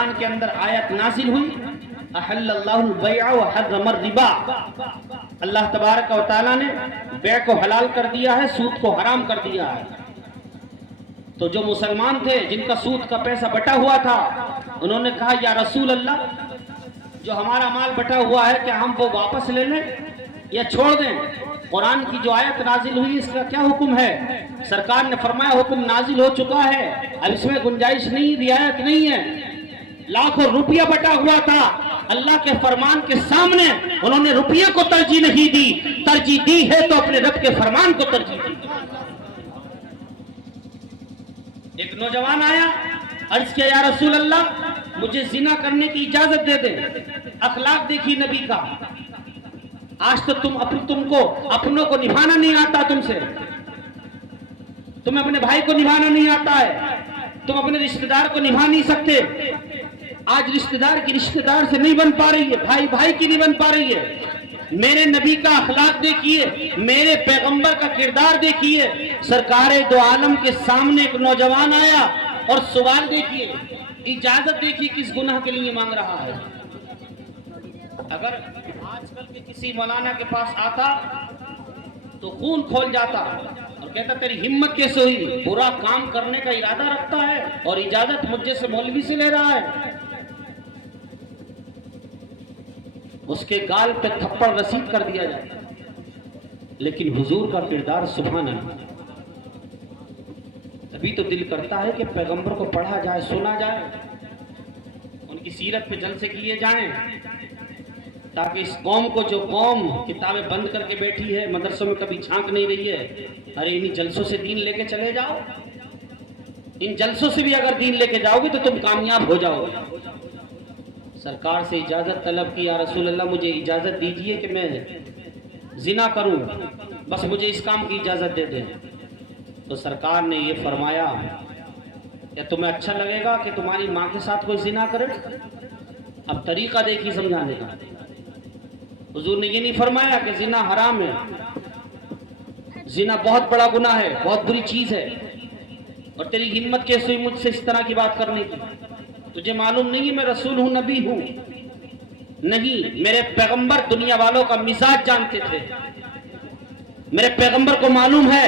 قرآن کے اندر آیت نازل ہوئی احل اللہ البیع وحرم الربا، اللہ تبارک و تعالیٰ نے بیع کو حلال کر دیا ہے، سود کو حرام کر دیا ہے۔ تو جو مسلمان تھے جن کا سود کا پیسہ بٹا ہوا تھا، انہوں نے کہا یا رسول اللہ، جو ہمارا مال بٹا ہوا ہے کیا ہم وہ واپس لے لیں یا چھوڑ دیں؟ قرآن کی جو آیت نازل ہوئی اس کا کیا حکم ہے؟ سرکار نے فرمایا حکم نازل ہو چکا ہے، اب اس میں گنجائش نہیں، رعایت نہیں ہے۔ لاکھوں روپیہ بٹا ہوا تھا، اللہ کے فرمان کے سامنے انہوں نے روپیہ کو ترجیح نہیں دی، ترجیح دی ہے تو اپنے رب کے فرمان کو ترجیح دی۔ ایک نوجوان آیا، عرض کیا یا رسول اللہ مجھے زنا کرنے کی اجازت دے دیں۔ اخلاق دیکھی نبی کا، آج تو تم کو اپنوں کو نبھانا نہیں آتا، تمہیں اپنے بھائی کو نبھانا نہیں آتا ہے، تم اپنے رشتہ دار کو نبھا نہیں سکتے۔ آج رشتہ دار کی رشتہ دار سے نہیں بن پا رہی ہے، بھائی بھائی کی نہیں بن پا رہی ہے۔ میرے نبی کا اخلاق دیکھیے، میرے پیغمبر کا کردار دیکھیے۔ سرکار دو عالم کے سامنے ایک نوجوان آیا اور سوال دیکھیے، اجازت دیکھیے کس گناہ کے لیے مانگ رہا ہے۔ اگر آج کل کے کسی مولانا کے پاس آتا تو خون کھول جاتا اور کہتا تیری ہمت کیسے ہوئی، برا کام کرنے کا ارادہ رکھتا ہے اور اجازت مجھ جیسے مولوی سے لے رہا ہے۔ اس کے گال پہ تھپڑ رسید کر دیا جائے۔ لیکن حضور کا کردار سبحان اللہ، ابھی تو دل کرتا ہے کہ پیغمبر کو پڑھا جائے، سنا جائے، ان کی سیرت پہ جلسے کیے جائیں، تاکہ اس قوم کو، جو قوم کتابیں بند کر کے بیٹھی ہے، مدرسوں میں کبھی جھانک نہیں رہی ہے، ارے انہی جلسوں سے دین لے کے چلے جاؤ۔ ان جلسوں سے بھی اگر دین لے کے جاؤ گے تو تم کامیاب ہو جاؤ گے۔ سرکار سے اجازت طلب کی، یا رسول اللہ مجھے اجازت دیجئے کہ میں زنا کروں، بس مجھے اس کام کی اجازت دے دیں۔ تو سرکار نے یہ فرمایا کہ تمہیں اچھا لگے گا کہ تمہاری ماں کے ساتھ کوئی زنا کرے؟ اب طریقہ دیکھی سمجھانے کا۔ حضور نے یہ نہیں فرمایا کہ زنا حرام ہے، زنا بہت بڑا گناہ ہے، بہت بری چیز ہے، اور تیری ہمت کیسے ہوئی مجھ سے اس طرح کی بات کرنے کی؟ تجھے معلوم نہیں ہے میں رسول ہوں، نبی ہوں؟ نہیں، میرے پیغمبر دنیا والوں کا مزاج جانتے تھے۔ میرے پیغمبر کو معلوم ہے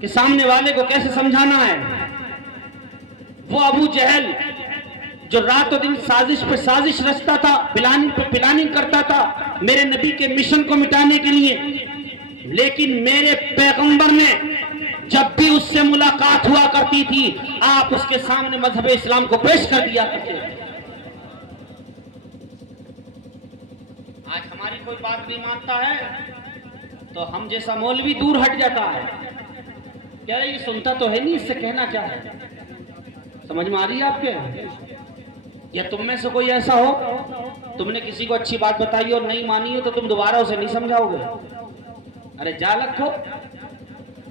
کہ سامنے والے کو کیسے سمجھانا ہے۔ وہ ابو جہل جو رات و دن سازش پہ سازش رچتا تھا، پلاننگ پہ پلاننگ کرتا تھا میرے نبی کے مشن کو مٹانے کے لیے، لیکن میرے پیغمبر نے جب بھی اس سے ملاقات ہوا کرتی تھی، آپ اس کے سامنے مذہب اسلام کو پیش کر دیا کرتے تھے۔ آج ہماری کوئی بات نہیں مانتا ہے تو ہم جیسا مولوی دور ہٹ جاتا ہے، کیا یہ سنتا تو ہے نہیں، اس سے کہنا کیا ہے؟ سمجھ میں آ رہی ہے آپ کے؟ یا تم میں سے کوئی ایسا ہو، تم نے کسی کو اچھی بات بتائی اور نہیں مانی ہو تو تم دوبارہ اسے نہیں سمجھاؤ گے؟ ارے جا لکھو،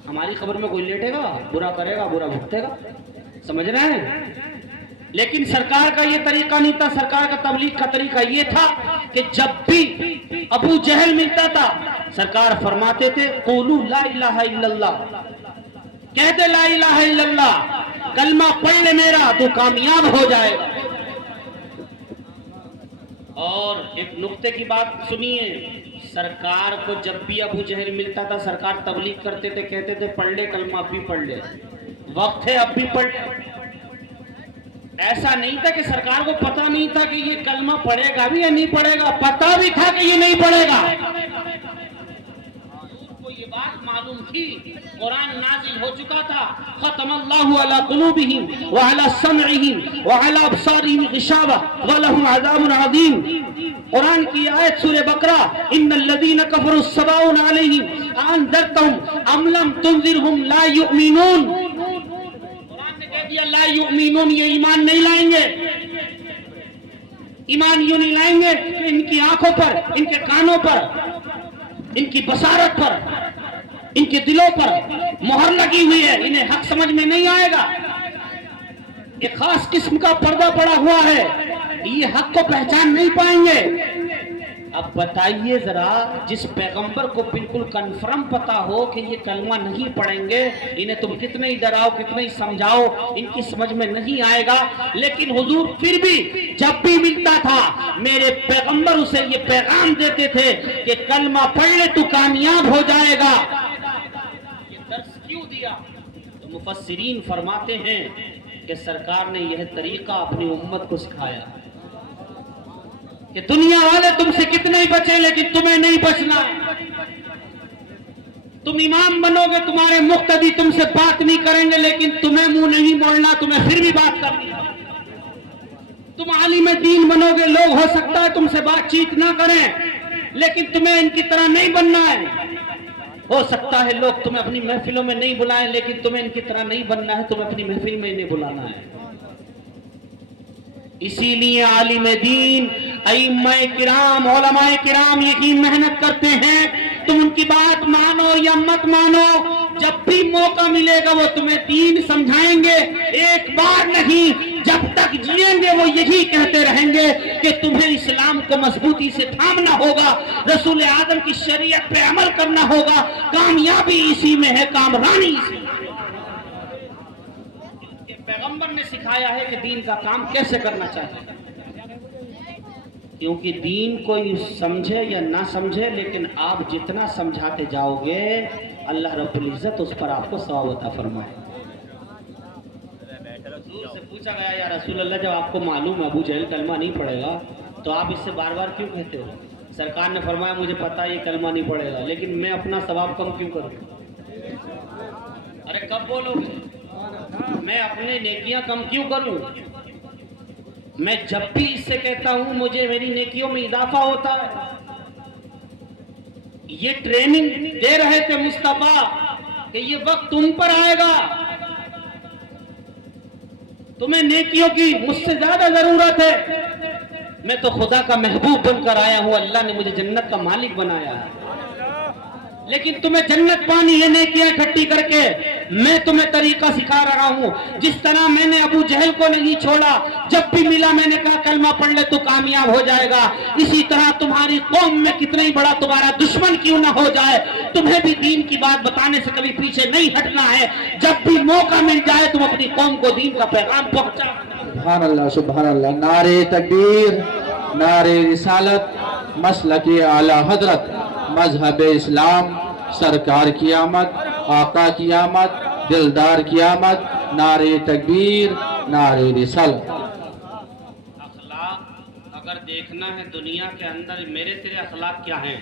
ہماری خبر میں کوئی لیٹے گا، برا کرے گا، برا بھگتے گا، سمجھ رہے ہیں؟ لیکن سرکار کا یہ طریقہ نہیں تھا۔ سرکار کا تبلیغ کا طریقہ یہ تھا کہ جب بھی ابو جہل ملتا تھا، سرکار فرماتے تھے قولوا لا الہ الا اللہ، کہہ دے لا الہ الا اللہ، کلمہ پڑھ لے میرا تو کامیاب ہو جائے گا۔ اور ایک نقطے کی بات سنیے، سرکار کو جب بھی ابو جہل ملتا تھا، سرکار تبلیغ کرتے تھے، کہتے تھے پڑھ لے کلمہ، اب بھی پڑھ لے، وقت ہے اب بھی پڑھ لے۔ ایسا نہیں تھا کہ سرکار کو پتہ نہیں تھا کہ یہ کلمہ پڑھے گا بھی یا نہیں پڑھے گا، پتہ بھی تھا کہ یہ نہیں پڑھے گا۔ کو یہ بات معلوم تھی، قرآن نازل ہو چکا تھا، ختم اللہ علی قلوبہم وعلی سمعہم وعلی ابصارہم غشاوہ ولہم عذاب عظیم۔ قرآن کی آیت سورہ بقرہ، ان الذین کفروا سواء علیہم انذرتہم ام لم تنذرہم لا یؤمنون۔ قرآن نے کہہ دیا لا یؤمنون، یہ ایمان نہیں لائیں گے۔ ایمان یوں نہیں لائیں گے کہ ان کی آنکھوں پر، ان کے کانوں پر، ان کی بصارت پر، ان کے دلوں پر مہر لگی ہوئی ہے، انہیں حق سمجھ میں نہیں آئے گا۔ ایک خاص قسم کا پردہ پڑا ہوا ہے، یہ حق کو پہچان نہیں پائیں گے۔ اب بتائیے ذرا جس پیغمبر کو بالکل کنفرم پتا ہو کہ یہ کلمہ نہیں پڑھیں گے، انہیں تم کتنے ہی ڈراؤ کتنے ہی سمجھاؤ ان کی سمجھ میں نہیں آئے گا، لیکن حضور پھر بھی جب بھی ملتا تھا میرے پیغمبر اسے یہ پیغام دیتے تھے کہ کلمہ پڑھ لے تو کامیاب ہو جائے گا۔ یہ درس کیوں دیا؟ تو مفسرین فرماتے ہیں کہ سرکار نے یہ طریقہ اپنی امت کو سکھایا کہ دنیا والے تم سے کتنے ہی بچیں لیکن تمہیں نہیں بچنا ہے۔ تم امام بنو گے، تمہارے مقتدی تم سے بات نہیں کریں گے لیکن تمہیں منہ نہیں موڑنا، تمہیں پھر بھی بات کرنی ہے۔ تم عالم دین بنو گے، لوگ ہو سکتا ہے تم سے بات چیت نہ کریں لیکن تمہیں ان کی طرح نہیں بننا ہے۔ ہو سکتا ہے لوگ تمہیں اپنی محفلوں میں نہیں بلائیں لیکن تمہیں ان کی طرح نہیں بننا ہے، تمہیں اپنی محفل میں نہیں بلانا ہے۔ اسی لیے عالم دین، ائمہ کرام، علماء کرام یہی محنت کرتے ہیں، تم ان کی بات مانو یا مت مانو، جب بھی موقع ملے گا وہ تمہیں دین سمجھائیں گے، ایک بار نہیں جب تک جیئیں گے وہ یہی کہتے رہیں گے کہ تمہیں اسلام کو مضبوطی سے تھامنا ہوگا، رسول اعظم کی شریعت پہ عمل کرنا ہوگا، کامیابی اسی میں ہے، کامرانی اسی میں ہے۔ پیغمبر نے سکھایا ہے کہ دین کا کام کیسے کرنا چاہیے، کیونکہ دین کوئی سمجھے یا نہ سمجھے لیکن آپ جتنا سمجھاتے جاؤ گے اللہ رب العزت اس پر آپ کو ثواب عطا فرمائے۔ حضور سے پوچھا گیا یا رسول اللہ جب آپ کو معلوم ہے ابو جہل کلمہ نہیں پڑھے گا تو آپ اس سے بار بار کیوں کہتے ہو؟ سرکار نے فرمایا مجھے پتا ہے یہ کلمہ نہیں پڑھے گا لیکن میں اپنا ثواب کم کیوں کروں؟ ارے کب بولو گے؟ میں اپنے نیکیاں کم کیوں کروں؟ میں جب بھی اس سے کہتا ہوں مجھے میری نیکیوں میں اضافہ ہوتا ہے۔ یہ ٹریننگ دے رہے تھے مصطفیٰ کہ یہ وقت تم پر آئے گا، تمہیں نیکیوں کی مجھ سے زیادہ ضرورت ہے، میں تو خدا کا محبوب بن کر آیا ہوں، اللہ نے مجھے جنت کا مالک بنایا ہے، لیکن تمہیں جنت پانی ہے نیکیاں اکٹھی کر کے، میں تمہیں طریقہ سکھا رہا ہوں۔ جس طرح میں نے ابو جہل کو نہیں چھوڑا، جب بھی ملا میں نے کہا کلمہ پڑھ لے تو کامیاب ہو جائے گا، اسی طرح تمہاری قوم میں کتنا ہی بڑا تمہارا دشمن کیوں نہ ہو جائے تمہیں بھی دین کی بات بتانے سے کبھی پیچھے نہیں ہٹنا ہے، جب بھی موقع مل جائے تم اپنی قوم کو دین کا پیغام پہنچا۔ سبحان اللہ سبحان اللہ، نعرہ تکبیر، نعرہ رسالت، مسلک اعلی حضرت، مذہب اسلام، سرکار کی آمد، آقا کی آمد، دلدار کی آمد، نعرہ تکبیر، نعرہ رسالت۔ اخلاق اگر دیکھنا ہے دنیا کے اندر میرے تیرے اخلاق کیا ہیں،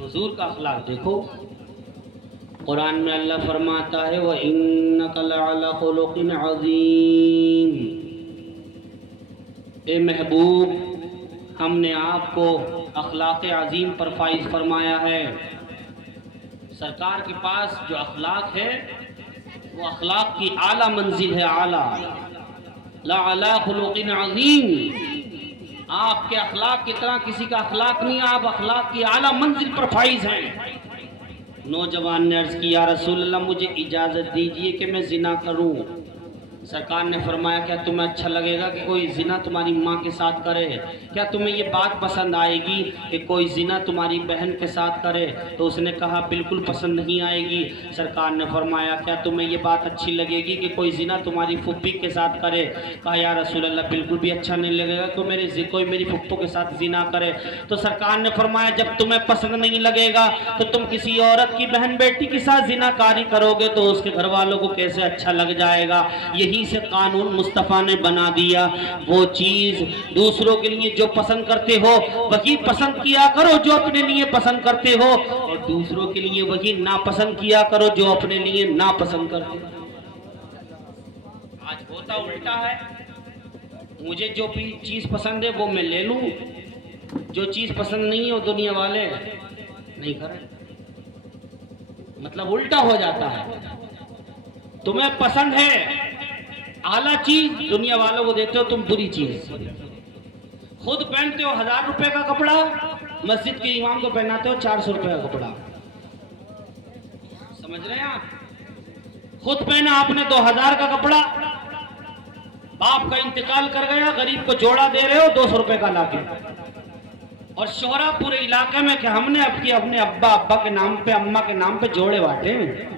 حضور کا اخلاق دیکھو۔ قرآن میں اللہ فرماتا ہے وَإِنَّكَ لَعَلَىٰ خُلُقٍ عَظِيمٍ، اے محبوب ہم نے آپ کو اخلاق عظیم پر فائز فرمایا ہے۔ سرکار کے پاس جو اخلاق ہے وہ اخلاق کی اعلیٰ منزل ہے، اعلیٰ لَعَلَىٰ خُلُقٍ عَظِيمٍ، آپ کے اخلاق کی طرح کسی کا اخلاق نہیں، آپ اخلاق کی اعلیٰ منزل پر فائز ہیں۔ نوجوان نے عرض کیا رسول اللہ مجھے اجازت دیجئے کہ میں زنا کروں۔ سرکار نے فرمایا کیا تمہیں اچھا لگے گا کہ کوئی زنا تمہاری ماں کے ساتھ کرے؟ کیا تمہیں یہ بات پسند آئے گی کہ کوئی زنا تمہاری بہن کے ساتھ کرے؟ تو اس نے کہا بالکل پسند نہیں آئے گی۔ سرکار نے فرمایا کیا تمہیں یہ بات اچھی لگے گی کہ کوئی زنا تمہاری پھپھی کے ساتھ کرے؟ کہا یا رسول اللہ بالکل بھی اچھا نہیں لگے گا کہ کوئی میری پھپھو کے ساتھ زنا کرے۔ تو سرکار نے فرمایا جب تمہیں پسند نہیں لگے گا تو تم کسی عورت کی بہن بیٹی کے ساتھ زنا کاری کرو گے تو اس کے گھر والوں کو کیسے اچھا لگ جائے گا؟ یہی سے قانون مصطفیٰ نے بنا دیا، وہ چیز دوسروں کے لیے جو پسند کرتے ہو وہی پسند کیا کرو جو اپنے لیے پسند کرتے ہو، اور دوسروں کے لیے وہی ناپسند کیا کرو جو اپنے لیے ناپسند کرتے ہو۔ آج ہوتا الٹا ہے، مجھے جو چیز پسند ہے وہ میں لے لوں، جو چیز پسند نہیں ہے وہ دنیا والے نہیں کریں، مطلب الٹا ہو جاتا ہے۔ تمہیں پسند ہے اعلیٰ چیز، دنیا والوں کو دیتے ہو تم بری چیز۔ خود پہنتے ہو 1000 روپے کا کپڑا، مسجد کے امام کو پہناتے ہو 400 روپے کا کپڑا، سمجھ رہے ہیں آپ؟ خود پہنا آپ نے 2000 کا کپڑا، باپ کا انتقال کر گیا، غریب کو جوڑا دے رہے ہو 200 روپے کا لا کے، اور شہرا پورے علاقے میں کہ ہم نے اپنے ابا کے نام پہ اما کے نام پہ جوڑے بانٹے ہیں۔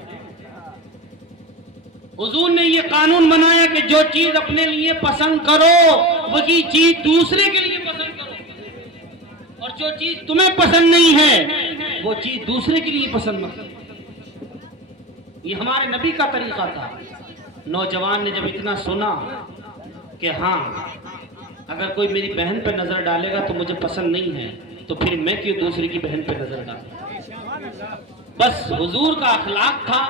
حضور نے یہ قانون بنایا کہ جو چیز اپنے لیے پسند کرو وہی چیز دوسرے کے لیے پسند کرو، اور جو چیز تمہیں پسند نہیں ہے وہ چیز دوسرے کے لیے پسند مت کرو۔ یہ ہمارے نبی کا طریقہ تھا۔ نوجوان نے جب اتنا سنا کہ ہاں اگر کوئی میری بہن پہ نظر ڈالے گا تو مجھے پسند نہیں ہے، تو پھر میں کیوں دوسری کی بہن پہ نظر ڈالوں؟ بس حضور کا اخلاق تھا،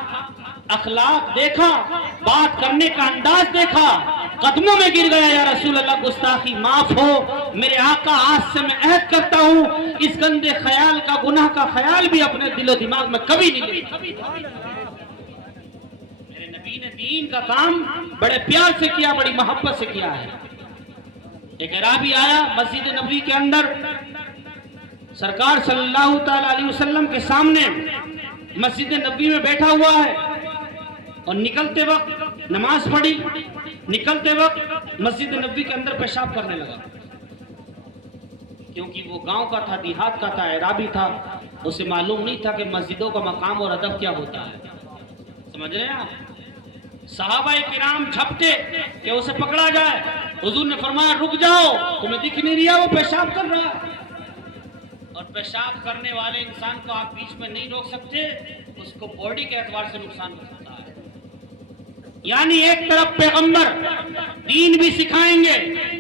اخلاق دیکھا، بات کرنے کا انداز دیکھا، قدموں میں گر گیا، یا رسول اللہ گستاخی معاف ہو، میرے آقا آج سے میں عہد کرتا ہوں اس گندے خیال کا، گناہ کا خیال بھی اپنے دل و دماغ میں کبھی نہیں لیتا۔ میرے نبی نے دین کا کام بڑے پیار سے کیا، بڑی محبت سے کیا ہے۔ ایک اعرابی آیا مسجد نبوی کے اندر، سرکار صلی اللہ تعالی علیہ وسلم کے سامنے مسجد نبوی میں بیٹھا ہوا ہے، اور نکلتے وقت نماز پڑھی، نکلتے وقت مسجد نبوی کے اندر پیشاب کرنے لگا، کیونکہ وہ گاؤں کا تھا، دیہات کا تھا، اعرابی تھا، اسے معلوم نہیں تھا کہ مسجدوں کا مقام اور ادب کیا ہوتا ہے۔ سمجھ رہے ہیں آپ؟ صحابہ کرام جھپٹے کہ اسے پکڑا جائے، حضور نے فرمایا رک جاؤ، تمہیں دکھ نہیں رہا وہ پیشاب کر رہا ہے؟ اور پیشاب کرنے والے انسان کو آپ بیچ میں نہیں روک سکتے، اس کو باڈی کے اعتبار سے نقصان ہو سکتا ہے۔ یعنی ایک طرف پیغمبر دین بھی سکھائیں گے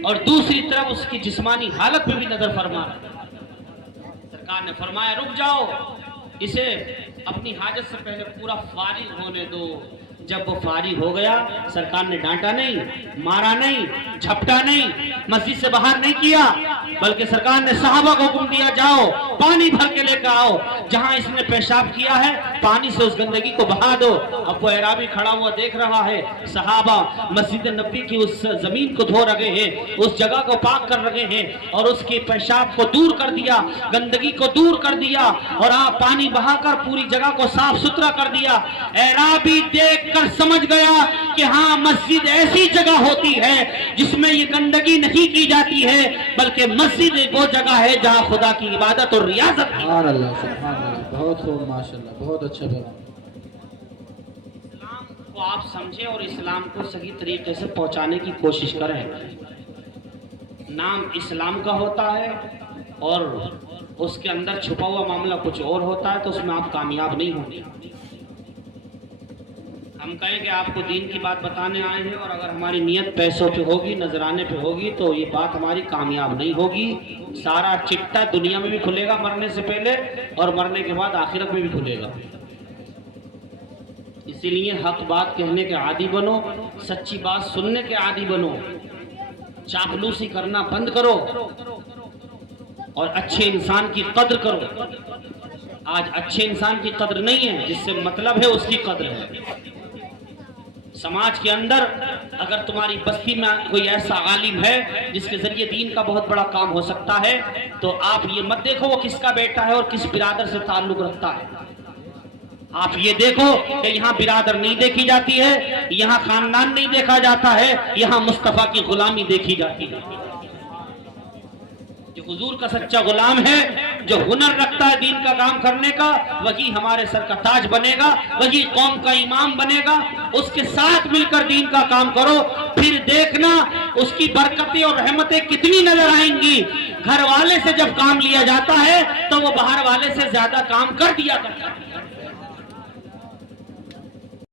اور دوسری طرف اس کی جسمانی حالت پہ بھی نظر فرما رہے ہیں۔ سرکار نے فرمایا رک جاؤ، اسے اپنی حاجت سے پہلے پورا فارغ ہونے دو۔ جب وہ فارغ ہو گیا، سرکار نے ڈانٹا نہیں، مارا نہیں، جھپٹا نہیں، مسجد سے باہر نہیں کیا، بلکہ سرکار نے صحابہ کو حکم دیا جاؤ پانی بھر کے لے کر آؤ، جہاں اس نے پیشاب کیا ہے پانی سے اس گندگی کو بہا دو۔ اب وہ اعرابی کھڑا ہوا دیکھ رہا ہے، صحابہ مسجد نبوی کی اس زمین کو دھو رہے ہیں، اس جگہ کو پاک کر رہے ہیں، اور اس کے پیشاب کو دور کر دیا، گندگی کو دور کر دیا، اور آپ پانی بہا کر پوری جگہ کو صاف ستھرا کر دیا۔ اعرابی دیکھ کر سمجھ گیا کہ ہاں مسجد ایسی جگہ ہوتی ہے جس میں یہ گندگی نہیں کی جاتی ہے، بلکہ مسجد وہ جگہ ہے جہاں خدا کی عبادت اور ریاضت ہے۔ سبحان اللہ، سبحان اللہ، بہت خوب، ماشاءاللہ، بہت اچھا پیغام۔ اسلام کو آپ سمجھیں اور اسلام کو صحیح طریقے سے پہنچانے کی کوشش کریں۔ نام اسلام کا ہوتا ہے اور اس کے اندر چھپا ہوا معاملہ کچھ اور ہوتا ہے، تو اس میں آپ کامیاب نہیں ہوں گے۔ ہم کہیں کہ آپ کو دین کی بات بتانے آئے ہیں، اور اگر ہماری نیت پیسوں پہ ہوگی، نذرانے پہ ہوگی، تو یہ بات ہماری کامیاب نہیں ہوگی۔ سارا چٹا دنیا میں بھی کھلے گا مرنے سے پہلے، اور مرنے کے بعد آخرت میں بھی کھلے گا۔ اسی لیے حق بات کہنے کے عادی بنو، سچی بات سننے کے عادی بنو، چاپلوسی کرنا بند کرو، اور اچھے انسان کی قدر کرو۔ آج اچھے انسان کی قدر نہیں ہے، جس سے مطلب ہے اس کی قدر ہے۔ سماج کے اندر اگر تمہاری بستی میں کوئی ایسا عالم ہے جس کے ذریعے دین کا بہت بڑا کام ہو سکتا ہے، تو آپ یہ مت دیکھو وہ کس کا بیٹا ہے اور کس برادر سے تعلق رکھتا ہے۔ آپ یہ دیکھو کہ یہاں برادر نہیں دیکھی جاتی ہے، یہاں خاندان نہیں دیکھا جاتا ہے، یہاں مصطفیٰ کی غلامی دیکھی جاتی ہے۔ جو حضور کا سچا غلام ہے، جو ہنر رکھتا ہے دین کا کام کرنے کا، وہی ہمارے سر کا تاج بنے گا، وہی قوم کا امام بنے گا۔ اس کے ساتھ مل کر دین کا کام کرو، پھر دیکھنا اس کی برکتیں اور رحمتیں کتنی نظر آئیں گی۔ گھر والے سے جب کام لیا جاتا ہے تو وہ باہر والے سے زیادہ کام کر دیا کرتا ہے۔